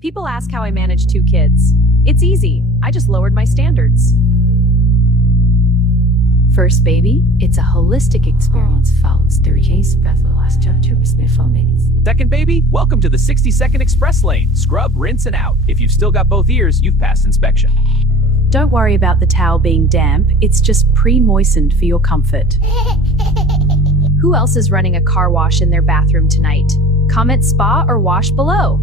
People ask how I manage 2 kids. It's easy. I just lowered my standards. First baby, it's a holistic experience follows through case specialized judgments before babies. Second baby, welcome to the 60-second express lane. Scrub, rinse, and out. If you've still got both ears, you've passed inspection. Don't worry about the towel being damp. It's just pre-moistened for your comfort. Who else is running a car wash in their bathroom tonight? Comment spa or wash below.